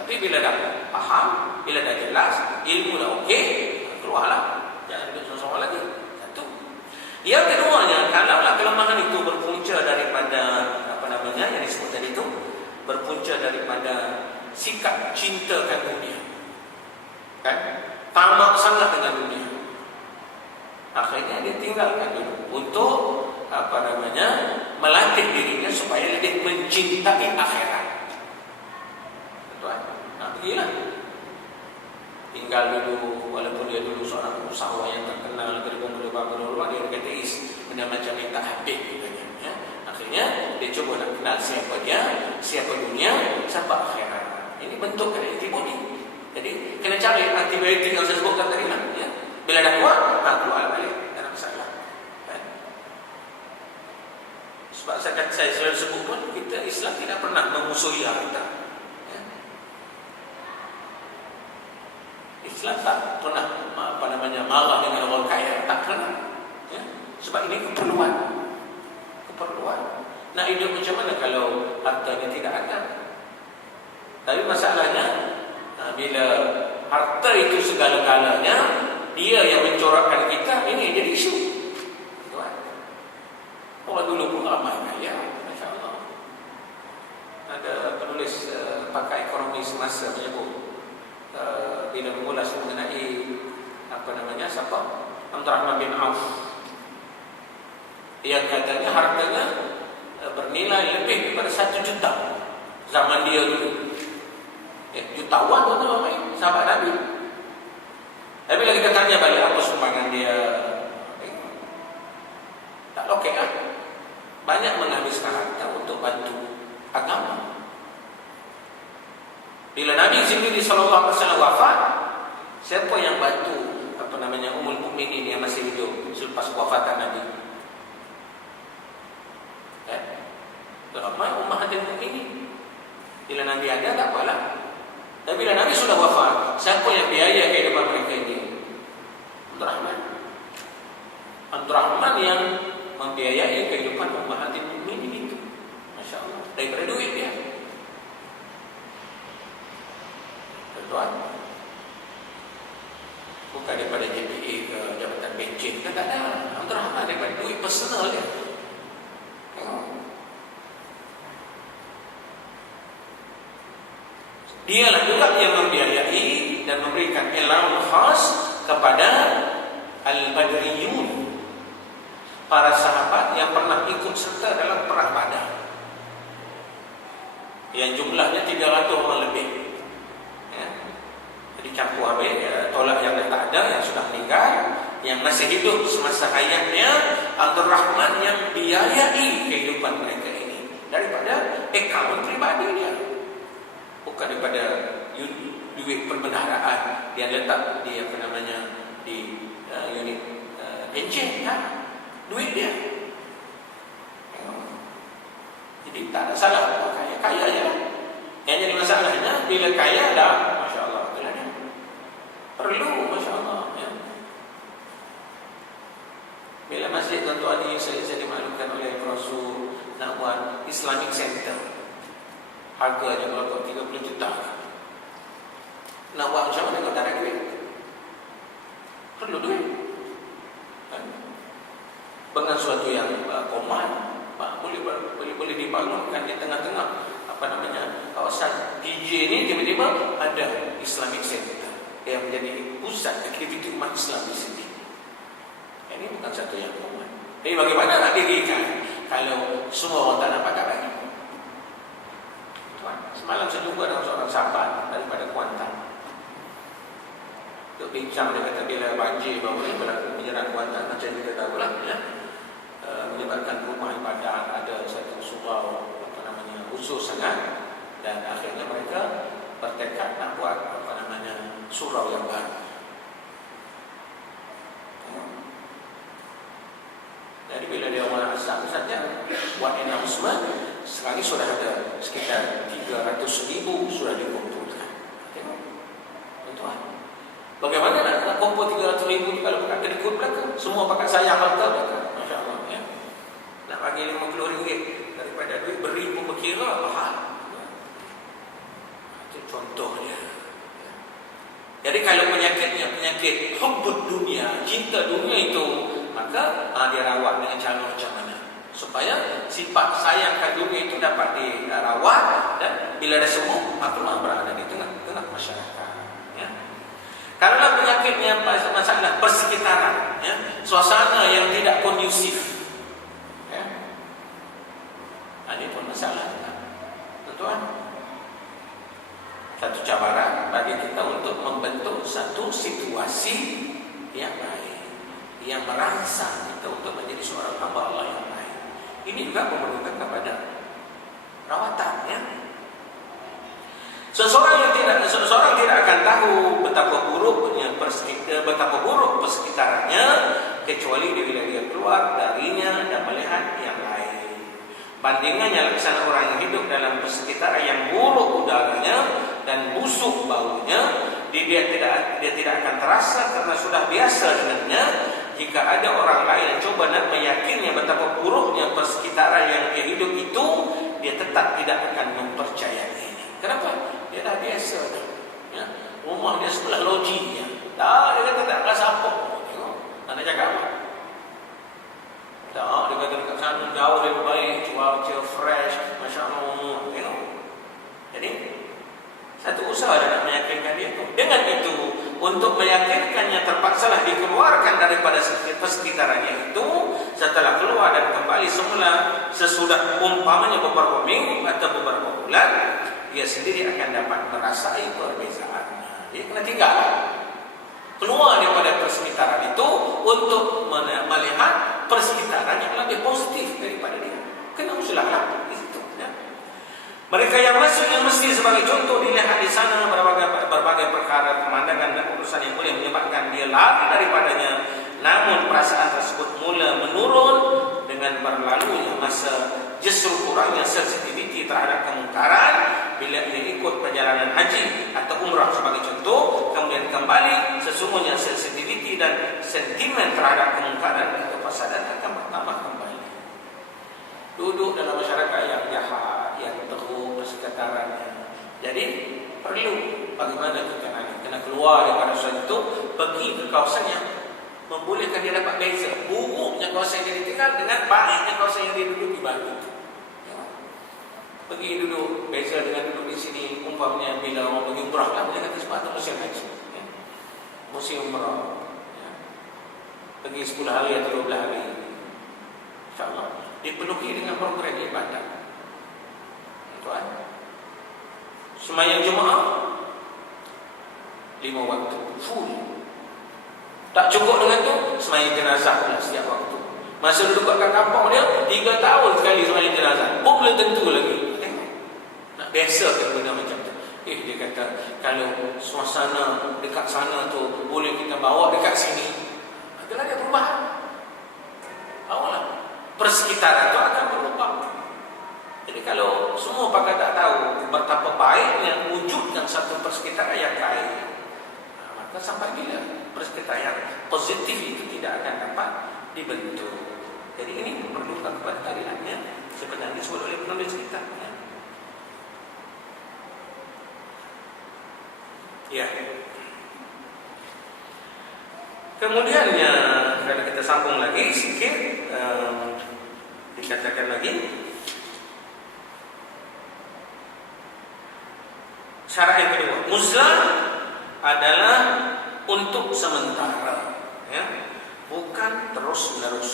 Tapi bila dah faham, bila dah jelas, ilmu dah okey, keluarlah, jangan duduk sama-sama lagi. Satu. Yang keduanya, kalaulah kelemahan itu berpunca daripada yang disebut tadi itu, berpunca daripada sikap cintakan dunia, kan? Tamak sangat dengan dunia, akhirnya dia tinggalkan dulu untuk melatih dirinya supaya lebih mencintai akhirat. Tuan, pergilah, tinggal dulu, walaupun dia dulu seorang usahawan yang terkenal, berubah, dia kata benda macam ni tak habis, ya. Akhirnya dia cuba nak kenal siapa dia, siapa dunia, siapa akhirat. Ini bentuk dari antibody. Jadi kena cari antibiotik yang saya sebutkan tadi lah, ya. Bila dah kuat, keluar balik, tak ada masalah, kan? Sebab saya selalu sebut pun, kita Islam tidak pernah memusuhi kita, ya. Islam tak pernah marah dengan orang kaya, tak pernah, ya. Sebab ini keperluan. Nak hidup macam mana kalau hartanya tidak ada? Tapi masalahnya, bila harta itu segala-galanya, dia yang mencorakkan kita, ini jadi isu. Orang dulu pun ramai kaya, Masya Allah. Ada penulis pakar ekonomi semasa menyebut, bila mengulas mengenai siapa? Abdurrahman bin Auf, yang katanya hartanya bernilai lebih daripada 1 juta zaman dia dulu, jutawan tu ramai sahabat Nabi. Tapi bila kita tanya balik apa sumbangan dia, tak okey kan? Banyak menghabiskan harta untuk bantu agama. Bila Nabi sendiri sallallahu alaihi wasallam wafat, siapa yang bantu Ummul Mukminin yang masih hidup selepas wafatan Nabi? Ramai ummahatul mukminin. Bila Nabi ada, tak apalah. Tapi bila Nabi sudah wafat, siapa yang biaya kehidupan mereka ini? Abdurrahman yang membiayai kehidupan ummahatul mukminin itu. Masya Allah, daripada duit dia. Tuan, bukan daripada JPA ke Jabatan Bencin ke, tak ada. Abdurrahman daripada duit personal dia. Dialah juga yang membiayai dan memberikan allowance khas kepada Al-Badriyun, para sahabat yang pernah ikut serta dalam perang Badar, yang jumlahnya 300 orang lebih. Ya. Jadi campur habis, tolak yang dah tak ada, yang sudah meninggal, yang masih hidup semasa hayatnya Abdul Rahman yang biayai kehidupan mereka ini daripada akaun pribadi dia, bukan daripada duit perbendaharaan yang letak di di unit encik, duit dia. Jadi tak ada salah, kaya je lah. Yang jadi masalahnya bila kaya dah, Masya Allah, itulah dia. Perlu, Masya Allah, ya. Bila masjid tuan-tuan ini saya dimaklumkan oleh Rasul nak buat Islamic Center, harganya berapa? 30 juta. Nak buat macam mana kalau tak ada duit? Perlu duit. Dengan suatu yang koman, boleh dibangunkan di tengah-tengah kawasan DJ ini, tiba-tiba ada Islamic Center yang menjadi pusat aktiviti umat Islam di sini. Ini bukan satu yang koman. Jadi bagaimana nak dirikan kalau semua orang tak dapat lagi? Semalam saya jumpa dengan seorang sahabat daripada Kuantan. Untuk bincang, dia kata bila banjir baru ini berlaku menyerang Kuantan, macam kita tahu lah, ya. Menyebabkan rumah ibadat ada satu surau khusus sangat, dan akhirnya mereka bertekad nak buat surau yang baru. Jadi bila dia orang asal saja buat announcement, sekarang sudah ada sekitar 300,000 sudah dikumpulkan. Tengok, tuan-tuan, bagaimana nak kumpul 300,000 kalau pakai kedikut belakang, semua pakai sayang harta belakang. Masya Allah, ya. Nak bagi RM50 daripada duit beribu berkira mahal. Itu contohnya. Jadi kalau penyakitnya penyakit hubbud dunia, cinta dunia itu, maka dia rawat dengan cara macam mana supaya sifat sayangkan dunia itu dapat dirawat, dan bila dah sembuh maka berada di tengah-tengah masyarakat, ya. Kalau penyakitnya masalah persekitaran, ya, suasana yang tidak kondusif, ya, ini pun masalah, tuan-tuan. Satu cabaran bagi kita untuk membentuk satu situasi yang baik, yang merangsang kita untuk menjadi seorang hamba Allah yang baik. Ini juga memerlukan kepada rawatan, ya. Seseorang tidak akan tahu betapa buruk persekitarannya kecuali bila dia keluar darinya dan melihat yang lain. Bandingannya laksana orang yang hidup dalam persekitaran yang buruk udaranya dan busuk baunya, dia tidak akan terasa karena sudah biasa dengannya. Jika ada orang lain yang coba nak meyakinnya betapa buruknya persekitaran yang dia hidup itu, dia tetap tidak akan mempercayainya. Kenapa? Dia dah biasa dah, ya. Rumah dia sebelah lojinya. Dia kata tak akan siapa. Tengok, nak cakap apa? Tak, dia kata dekat sana jauh lebih baik, cuaca fresh, Masya Allah. Tengok. Jadi satu usaha dia nak meyakinkan dia tu. Dengan itu, untuk meyakinkannya terpaksalah dikeluarkan daripada persekitarannya itu. Setelah keluar dan kembali semula sesudah umpamanya beberapa minggu atau beberapa bulan, dia sendiri akan dapat merasai perbezaan. Dia kena tinggal, keluar daripada persekitaran itu untuk melihat persekitaran yang lebih positif daripada dia. Kena usulahlah di situ, ya. Mereka yang masuk yang mesti sebagai contoh dilihat di sana berbagai perkara, pemandangan dan urusan yang boleh menyebabkan dia lari daripadanya. Namun perasaan tersebut mula menurun dengan berlalunya masa, justru kurangnya sensitiviti terhadap kemungkaran bila ia ikut perjalanan haji atau umrah sebagai contoh, kemudian kembali, sesungguhnya sensitiviti dan sentimen terhadap kemungkaran atau fasadan akan bertambah kembali. Duduk dalam masyarakat yang jahat, yang teruk persekitarannya. Jadi perlu bagaimana kita kena keluar daripada kawasan itu, pergi ke kawasan yang membolehkan dia dapat beza buruknya kawasan yang dia tinggal dengan baiknya kawasan yang dia duduki baru itu. Pergi duduk, beza dengan duduk di sini. Umpamanya bila orang pergi umrah kan, dia kata sebab musim haji, ya. Musim umrah, ya. Pergi 10 hari atau 12 hari, InsyaAllah dipenuhi dengan program ibadah. Tuan, sembahyang Jumaat 5 waktu full. Tak cukup dengan tu, sembahyang jenazah pula setiap waktu. Masa duduk kat kampung dia 3 tahun sekali sembahyang jenazah, pun belum tentu lagi. Tengok, nak biasakan benda macam tu. Dia kata kalau suasana dekat sana tu boleh kita bawa dekat sini, adalah ada perubahan. Bawalah, persekitaran tu akan berubah. Jadi kalau semua pakai tak tahu betapa baiknya wujudkan satu persekitaran yang baik, maka sampai bila persekitaran yang positif itu tidak akan dapat dibentuk. Jadi ini memerlukan kepada sebenarnya disebut oleh penulis kita, ya. Ya. Kemudiannya kalau kita sambung lagi sikit, dikatakan lagi syarat yang kedua, uzlah adalah untuk sementara, ya, bukan terus menerus.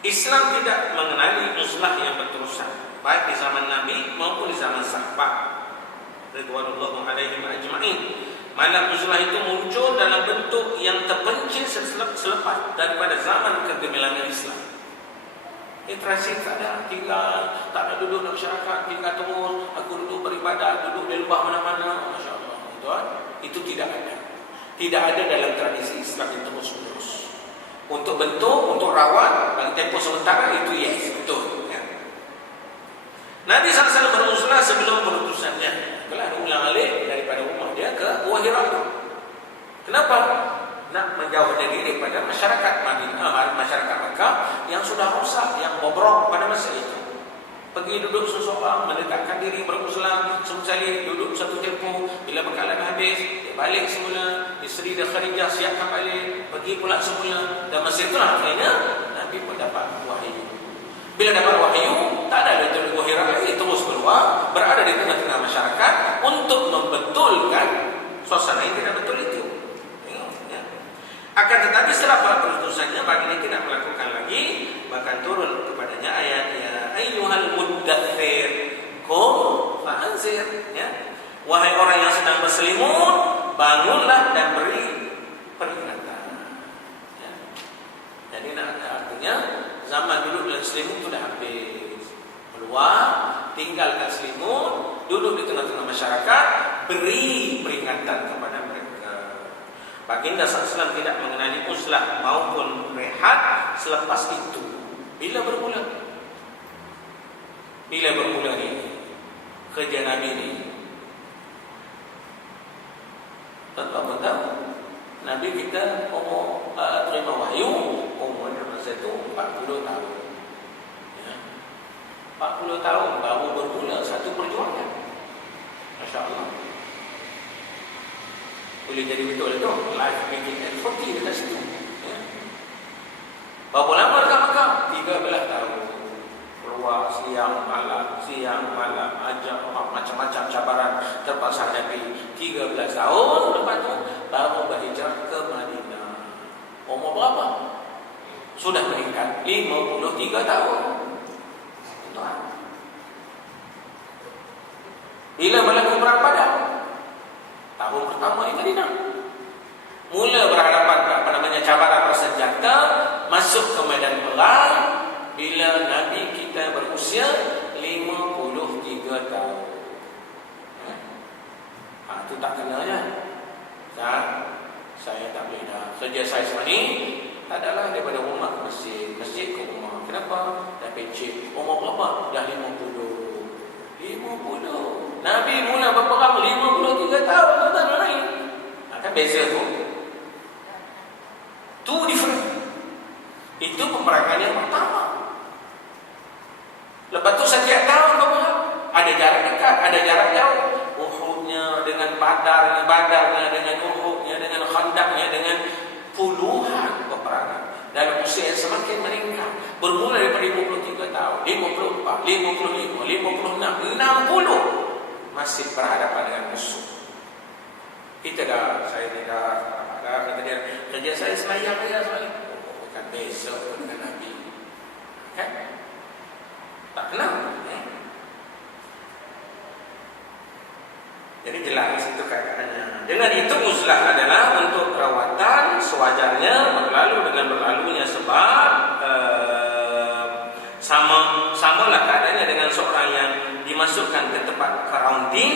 Islam tidak mengenali uzlah yang berterusan, baik di zaman Nabi maupun di zaman sahabat ridwanullah alaihim ajma'in. Malah uzlah itu muncul dalam bentuk yang terpencil selepas daripada zaman kegemilangan Islam. Transit tak ada, tinggal, tak ada duduk dalam masyarakat, tinggal terus, aku duduk beribadat, duduk di lembah mana-mana, Masya Allah, tuan. Itu tidak ada. Tidak ada dalam tradisi Islam yang terus-menerus. Untuk bentuk, untuk rawat, bagi tempoh sementara, itu yes, betul, ya. Nabi SAW beruzlah sebelum perutusannya. Telah ulang alik daripada rumah dia ke Gua Hira. Kenapa? Nak menjauhkan diri daripada masyarakat Madinah, masyarakat Makkah yang sudah rosak, yang bobrok pada masa itu. Pergi duduk seseorang, mendekatkan diri beruzlah, sekali duduk satu tempoh, bila bekalan habis, dia balik semula, isteri dia Khadijah siapkan balik, pergi pula semula, dan masa itulah akhirnya Nabi pun dapat wahyu. Bila dapat wahyu, tak ada dari Gua Hira lagi, terus keluar, berada di tengah-tengah masyarakat untuk membetulkan suasana yang tidak betul itu. Akan tetapi setelah perutusannya baginda tidak melakukan lagi, bahkan turun kepadanya ayat, ya ayyuhal muddathir qum fa'anzir, ya, wahai orang yang sedang berselimut, bangunlah dan beri peringatan, ya. Jadi artinya zaman dulu dalam selimut sudah habis, keluar, tinggalkan selimut, duduk di tengah-tengah masyarakat, beri peringatan kepada mereka. Baginda SAW tidak mengenali uzlah maupun rehat selepas itu. Bila bermula? Bila bermula ni kerja Nabi ni? Tuan-tuan tahu, Nabi kita umur terima wahyu umur masa itu 40 tahun, ya. 40 tahun baru bermula satu perjuangan. Masya Allah. Boleh jadi betul itu life making and 40 dekat situ, ya. Berapa lama dekat Makkah? 13 tahun. Keluar siang malam, ajak macam-macam cabaran terpaksa Nabi. 13 tahun lepas tu baru berhijrah ke Madinah. Umur berapa? Sudah meningkat 53 tahun. Tuan. Bila berlaku perang Badar? Tahun pertama di Madinah. Mula berhadapan cabaran bersenjata, masuk ke medan perang bila Nabi kita berusia 53 tahun. Itu tak kena ya. Saya tak boleh dah. Kerja saya semua ni tak adalah daripada rumah ke masjid ke rumah. Kenapa? Dah pencet. Umur berapa? Dah 50. Nabi mula berperang 53 tahun. Tuan-tuan lain. Kan beza tu. Two different. Itu peperangan yang pertama. Lepas tu setiap tahun berperang. Ada jarak dekat, ada jarak jauh. Uhudnya dengan Badarnya dengan Uhudnya dengan Khandaqnya dengan puluhan peperangan. Dalam usia yang semakin meningkat, bermula daripada 53 tahun, 54, 55, 56, 60 masih berhadapan dengan musuh. Kita saya tidak ada, kata dia, kerja saya selayang ya soalnya. Bukan besok dengan Nabi. Kan? Tak kenal. Jadi jelas itu keadaannya. Dengan itu uzlah adalah untuk perawatan sewajarnya berlalu dengan berlalunya sebab samalah keadaannya dengan seorang yang dimasukkan ke tempat karantin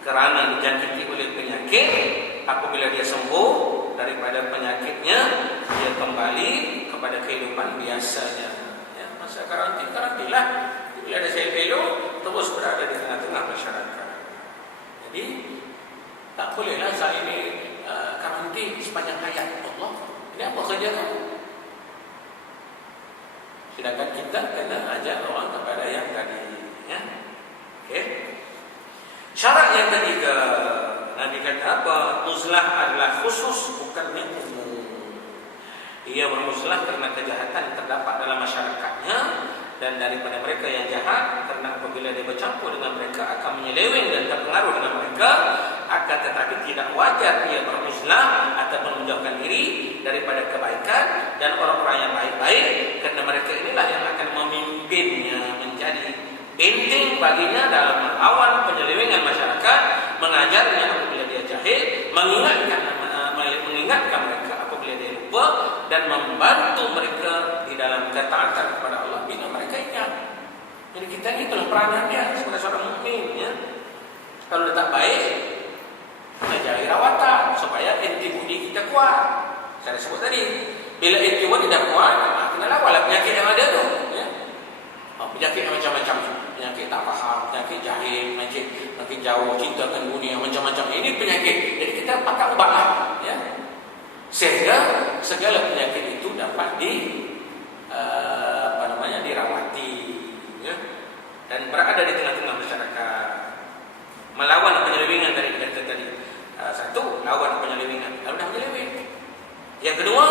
kerana dijangkiti oleh penyakit. Apabila dia sembuh daripada penyakitnya, dia kembali kepada kehidupan biasanya. Ya, masa karantinlah. Bila ada sel elok, terus berada di tengah-tengah masyarakat. Jadi tak bolehlah saya ini karantin sepanjang hayat Allah. Ini apa kerja kamu? Sedangkan kita kena ajar orang kepada yang tadi. Ya? Okay. Syarat yang ketiga, Nabi kata apa? Uzlah adalah khusus, bukan umum. Ia beruzlah karena kejahatan terdapat dalam masyarakatnya dan daripada mereka yang jahat, karena apabila dia bercampur dengan mereka akan menyeleweng dan terpengaruh dengan mereka. Akan tetapi tidak wajar ia beruzlah ataupun menjauhkan diri daripada kebaikan dan orang-orang yang baik-baik, karena mereka inilah yang akan memimpinnya menjadi penting baginya dalam melawan penyelewengan masyarakat, mengajarnya apabila dia jahil, mengingatkan mereka apabila dia lupa, dan membantu mereka di dalam ketaatan kepada Allah bila mereka ingat. Jadi kita ini itulah peranannya sebagai seorang mukmin, ya. Kalau dia tak baik, menjadi rawatan supaya antibodi kita kuat. Saya sebut tadi, bila antibodi tidak kuat, kena lawan penyakit yang ada tu, ya. Penyakit yang macam-macam, penyakit tak faham, penyakit jahil, makin jauh, cintakan dunia, macam-macam. Ini penyakit. Jadi kita pakai ubat lah, ya. Sehingga segala penyakit itu dapat dirawati, ya. Dan berada di tengah-tengah masyarakat, melawan penyelewengan tadi. Satu, lawan penyelewengan. Lalu dah menyeleweng. Yang kedua,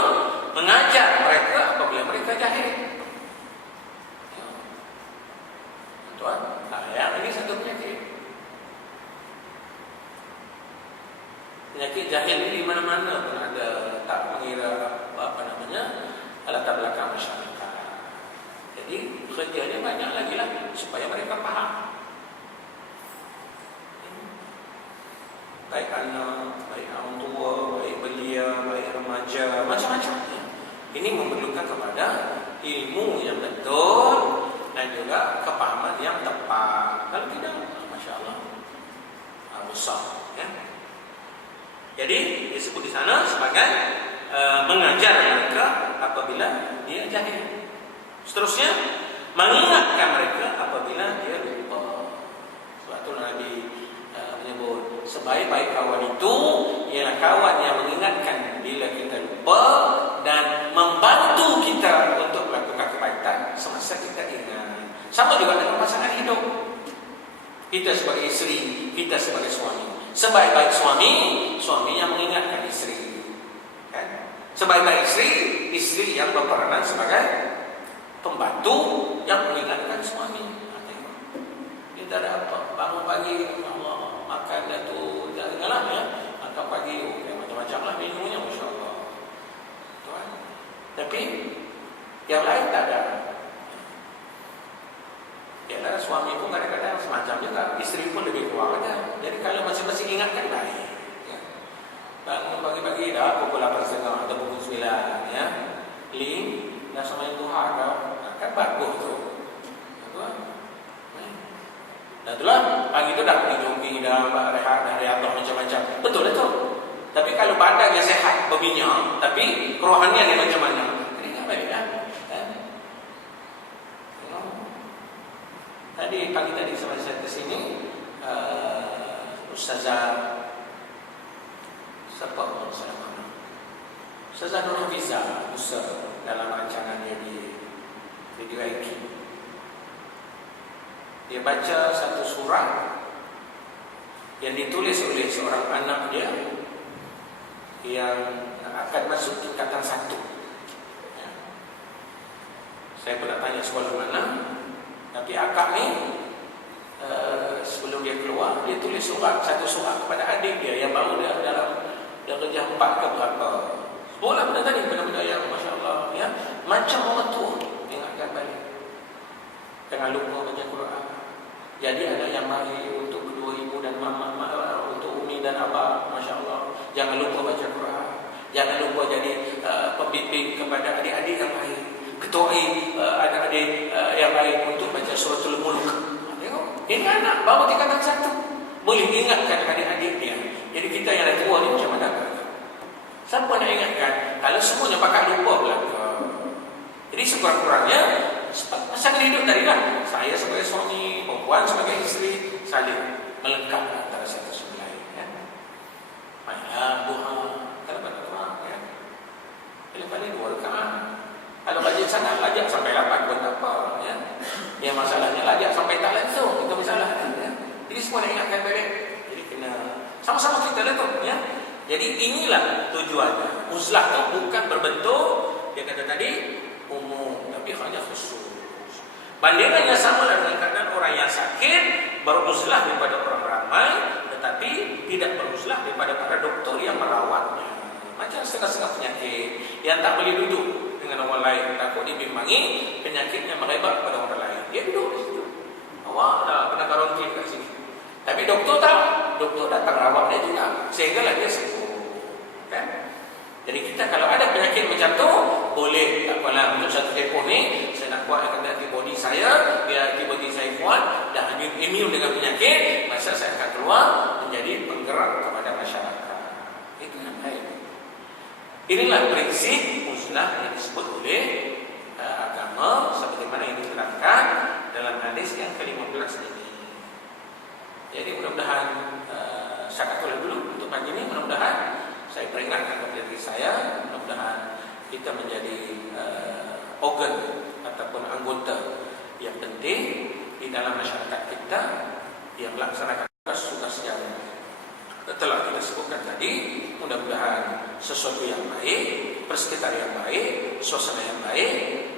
mengajar mereka apabila mereka jahil. Tuan, yang ini satu penyakit. Penyakit jahil ini di mana-mana pun ada, tak mengira latar belakang masyarakat. Jadi kerjanya banyak lagi lah supaya mereka faham. Baik anak, baik orang tua, baik belia, baik remaja, macam-macam. Ini memerlukan kepada ilmu yang betul dan juga kepahaman yang tepat. Kalau tidak, Masya Allah, besar. Ya? Jadi disebut di sana sebagai mengajar mereka apabila dia jahil. Seterusnya, mengingatkan mereka apabila dia lupa. Sebab itu Nabi menyebut sebaik-baik kawan itu ialah kawan yang mengingatkan bila kita lupa dan membantu kita untuk melakukan kebaikan semasa kita ingat. Sama juga dengan pasangan hidup. Kita sebagai isteri, kita sebagai suami. Sebaik-baik suami, suami yang mengingatkan isteri. Kan? Sebaik-baik isteri, isteri yang berperanan sebagai pembantu yang mengingatkan suami. Kita ada apa? Bangun pagi, Allah makan dah tu, janganlah ya. Makan pagi, macam-macam lah menunya, Masya Allah. Tuan. Tapi yang lain tak ada. Yalah, suami pun kadang-kadang semacam juga, isteri pun lebih kurang aja. Jadi kalau masing-masing ingatkan baik. Ya. Bangun pagi-pagi dah pukul 8.30 atau pukul 9, ya. Dah sama yang Tuhan dah. Kan bagus tu. Nah itulah, pagi itu dah pergi jogging, dah rehat, dah riadah macam-macam. Betul itu. Tapi kalau badannya sehat, berminyak, tapi kerohaniannya macam mana? Ini tak baik kan? Tadi pagi tadi sampai saya ke sini, Ustazah siapa saya mana? Ustazah Nur Hafizah dalam rancangannya di Radio IQ. Dia baca satu surah yang ditulis oleh seorang anak dia yang akan masuk tingkatan 1. Saya pernah tanya sekolah mana, tapi akak ni sebelum dia keluar, dia tulis satu surat kepada adik dia yang baru dia dalam darjah 4 ke berapa. Bola benda tadi, benda-benda yang Masya Allah ya, macam orang tua. Ingatkan balik, jangan lupa baca Quran. Jadi ada yang baik untuk kedua ibu dan mama, untuk umi dan abah. Masya Allah, jangan lupa baca Quran. Jangan lupa jadi pembimbing kepada adik-adik yang baik, ketuai adik-adik yang baik untuk baca suratul mulk. Tengok, ini anak baru tingkatan 1, boleh ingatkan adik-adik dia. Jadi kita yang dah tua ni macam mana? Siapa nak ingatkan? Kalau semuanya pakai lupa belaka. Jadi sekurang-kurangnya pasangan hidup tadi lah, saya sebagai suami, perempuan sebagai isteri, saling melengkapi antara satu sama lain ya. Mainlah duha, kalau pada Quran ya, paling-paling 2 rakaat. Kalau rajin sangat, lajak sampai 8 pun tak apa ya. Yang masalahnya lajak sampai tak langsung, itu masalah ya. Jadi semua nak ingatkan balik. Jadi kena sama-sama kita lah tu ya. Jadi inilah tujuannya. Uzlah tu bukan berbentuk, dia kata tadi, umum, tapi hanya khusus. Bandingannya sama dengan keadaan orang yang sakit beruzlah daripada orang ramai, tetapi tidak beruzlah daripada para doktor yang merawatnya. Macam setengah-setengah penyakit yang tak boleh duduk dengan orang lain, takut dibimbangi penyakitnya merebak pada orang lain, dia duduk di situ. Awak dah pernah karantin kat sini, tapi doktor tahu, doktor datang rawat dia juga sehinggalah dia sembuh kan? Jadi kita kalau ada penyakit macam tu, boleh tak apalah, untuk satu telefon ni saya nak kuatkan antibody saya, biar antibody saya kuat dan imun dengan penyakit, masa saya akan keluar menjadi penggerak kepada masyarakat. Itu yang baik. Inilah prinsip uzlah yang disebut oleh agama sebagaimana yang diterangkan dalam hadis yang ke-15 ini. Jadi mudah-mudahan syakatul dulu untuk pagi ini, mudah-mudahan saya peringatkan kepada diri saya, mudah-mudahan kita menjadi organ ataupun anggota yang penting di dalam masyarakat kita yang melaksanakan tugas-tugas yang telah kita sebutkan tadi. Mudah-mudahan sesuatu yang baik, persekitar yang baik, suasana yang baik,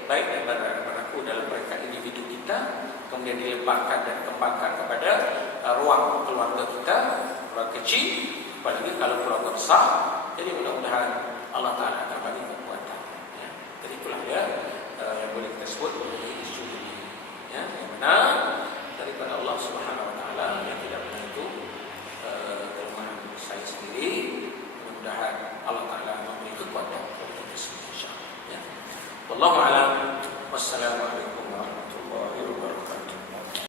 baik daripada berlaku dalam mereka individu kita, kemudian dilebarkan dan kembangkan kepada ruang keluarga kita, keluarga kecil, apalagi kalau keluarga besar. Jadi mudah-mudahan Allah Ta'ala akan bagi kekuatan ya. Jadi itulah ya yang boleh kita sebut mengenai isu ini ya, yang mana